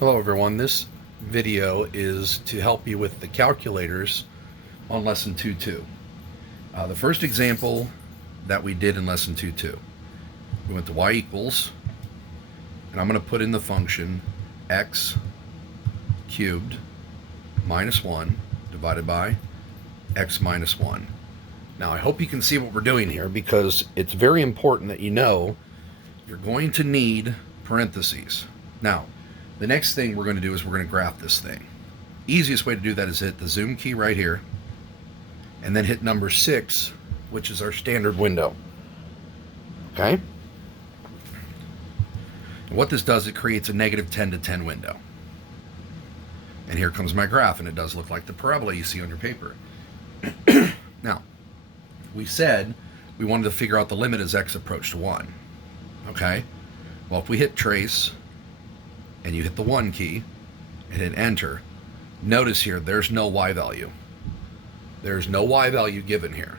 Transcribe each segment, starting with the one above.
Hello everyone, this video is to help you with the calculators on lesson 2.2. The first example that we did in lesson 2.2, we went to y equals, and I'm going to put in the function x cubed minus 1 divided by x minus 1. Now I hope you can see what we're doing here, because it's very important that you know you're going to need parentheses. Now, the next thing we're going to do is we're going to graph this thing. Easiest way to do that is hit the zoom key right here, and then hit number 6, which is our standard window. Okay? And what this does, it creates a negative 10 to 10 window. And here comes my graph, and it does look like the parabola you see on your paper. Now, we said we wanted to figure out the limit as x approached 1. Okay? Well, if we hit trace, and you hit the 1 key, and hit enter, notice here, there's no y value. There's no y value given here.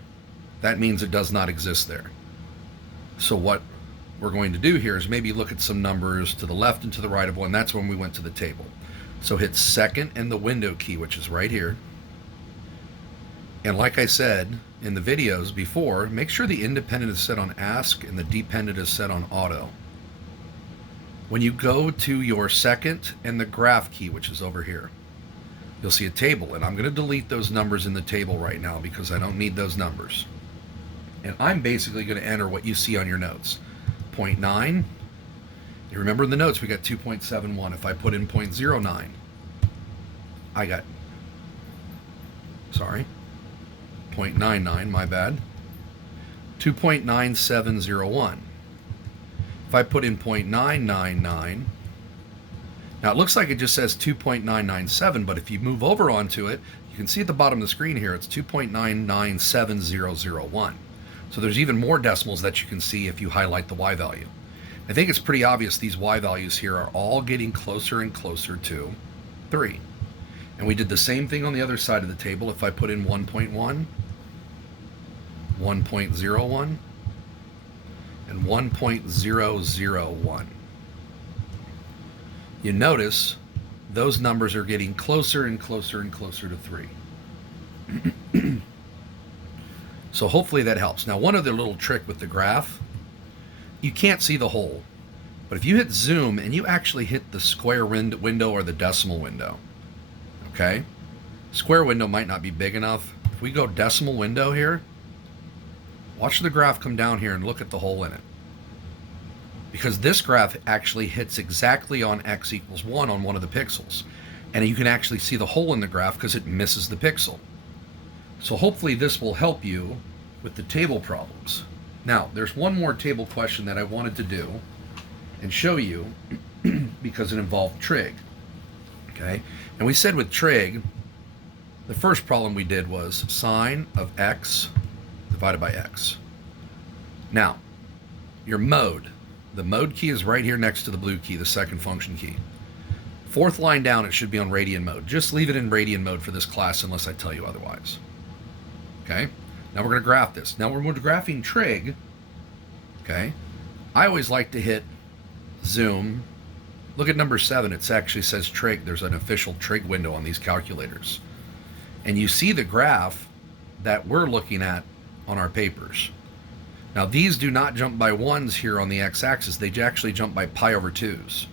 That means it does not exist there. So what we're going to do here is maybe look at some numbers to the left and to the right of 1. That's when we went to the table. So hit second and the window key, which is right here. And like I said in the videos before, make sure the independent is set on ask and the dependent is set on auto. When you go to your second and the graph key, which is over here, you'll see a table, and I'm going to delete those numbers in the table right now because I don't need those numbers. And I'm basically going to enter what you see on your notes. 0.9, you remember in the notes we got 2.71. If I put in 0.09, I got, 0.99, my bad, 2.9701. If I put in 0.999, now it looks like it just says 2.997, but if you move over onto it, you can see at the bottom of the screen here, it's 2.997001. So there's even more decimals that you can see if you highlight the y value. I think it's pretty obvious these y values here are all getting closer and closer to 3. And we did the same thing on the other side of the table. If I put in 1.1, 1.01, and 1.001. You notice those numbers are getting closer and closer and closer to 3. So hopefully that helps. Now, one other little trick with the graph, you can't see the whole, but if you hit zoom and you actually hit the square window or the decimal window, okay? Square window might not be big enough. If we go decimal window here, watch the graph come down here and look at the hole in it. Because this graph actually hits exactly on x equals 1 on one of the pixels. And you can actually see the hole in the graph because it misses the pixel. So hopefully this will help you with the table problems. Now, there's one more table question that I wanted to do and show you because it involved trig. Okay? And we said with trig, the first problem we did was sine of x divided by x. Now, your mode. The mode key is right here next to the blue key, the second function key. Fourth line down, it should be on radian mode. Just leave it in radian mode for this class unless I tell you otherwise. Okay? Now we're going to graph this. Now when we're graphing trig, okay, I always like to hit zoom. Look at number 7. It actually says trig. There's an official trig window on these calculators. And you see the graph that we're looking at on our papers. Now these do not jump by 1s here on the x-axis. They actually jump by pi over 2s.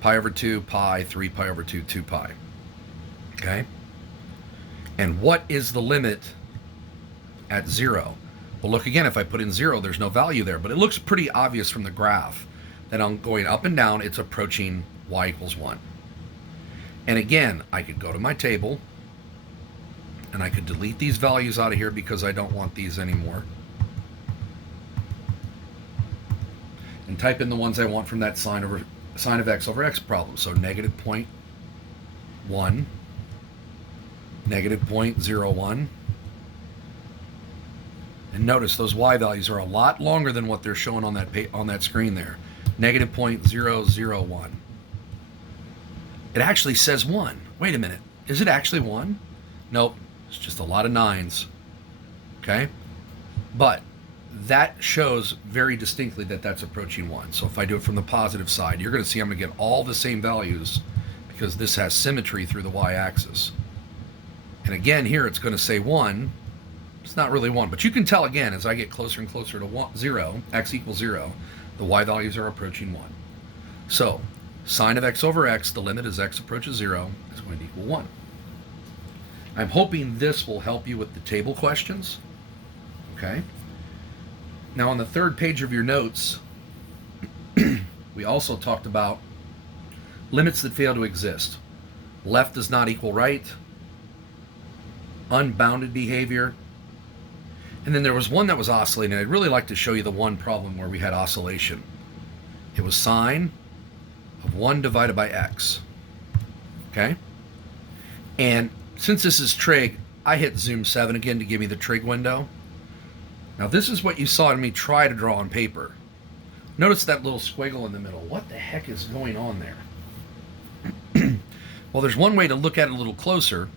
Pi over 2, pi, 3 pi over 2, 2 pi. Okay? And what is the limit at 0? Well, look again, if I put in 0, there's no value there. But it looks pretty obvious from the graph that I'm going up and down, it's approaching y equals 1. And again, I could go to my table, and I could delete these values out of here because I don't want these anymore. And type in the ones I want from that sine of x over x problem. So negative 0.1, negative 0.01. And notice those y values are a lot longer than what they're showing on that screen there. Negative 0.001. It actually says 1. Wait a minute. Is it actually 1? Nope. It's just a lot of 9s. Okay? But that shows very distinctly that that's approaching 1. So if I do it from the positive side, you're going to see I'm going to get all the same values because this has symmetry through the y-axis. And again, here it's going to say 1. It's not really 1, but you can tell again as I get closer and closer to 0, x equals 0, the y values are approaching 1. So sine of x over x, the limit as x approaches 0, is going to equal 1. I'm hoping this will help you with the table questions. Okay. Now on the third page of your notes, we also talked about limits that fail to exist. Left does not equal right, unbounded behavior, and then there was one that was oscillating. I'd really like to show you the one problem where we had oscillation. It was sine of 1 divided by x. Okay? And since this is trig, I hit zoom 7 again to give me the trig window. Now this is what you saw me try to draw on paper. Notice that little squiggle in the middle. What the heck is going on there? Well, there's one way to look at it a little closer.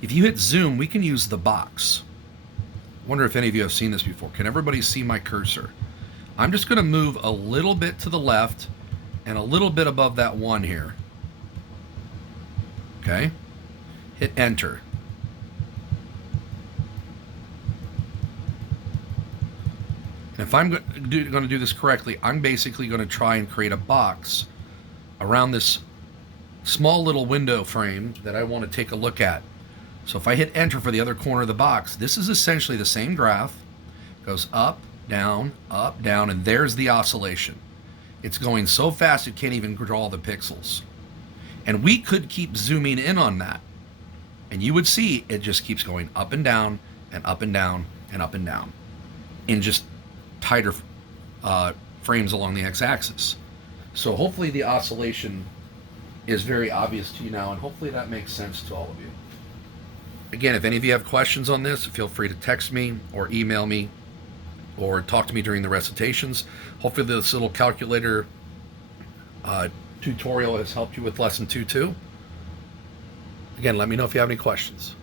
If you hit zoom, we can use the box. I wonder if any of you have seen this before. Can everybody see my cursor? I'm just going to move a little bit to the left and a little bit above that 1 here. Okay? Hit enter. And if I'm going to do this correctly, I'm basically going to try and create a box around this small little window frame that I want to take a look at. So if I hit enter for the other corner of the box, this is essentially the same graph. It goes up, down, and there's the oscillation. It's going so fast it can't even draw the pixels. And we could keep zooming in on that. And you would see it just keeps going up and down and up and down and up and down in just tighter frames along the x-axis. So hopefully the oscillation is very obvious to you now, and hopefully that makes sense to all of you. Again, if any of you have questions on this, feel free to text me or email me or talk to me during the recitations. Hopefully this little calculator tutorial has helped you with lesson 2.2. Again, let me know if you have any questions.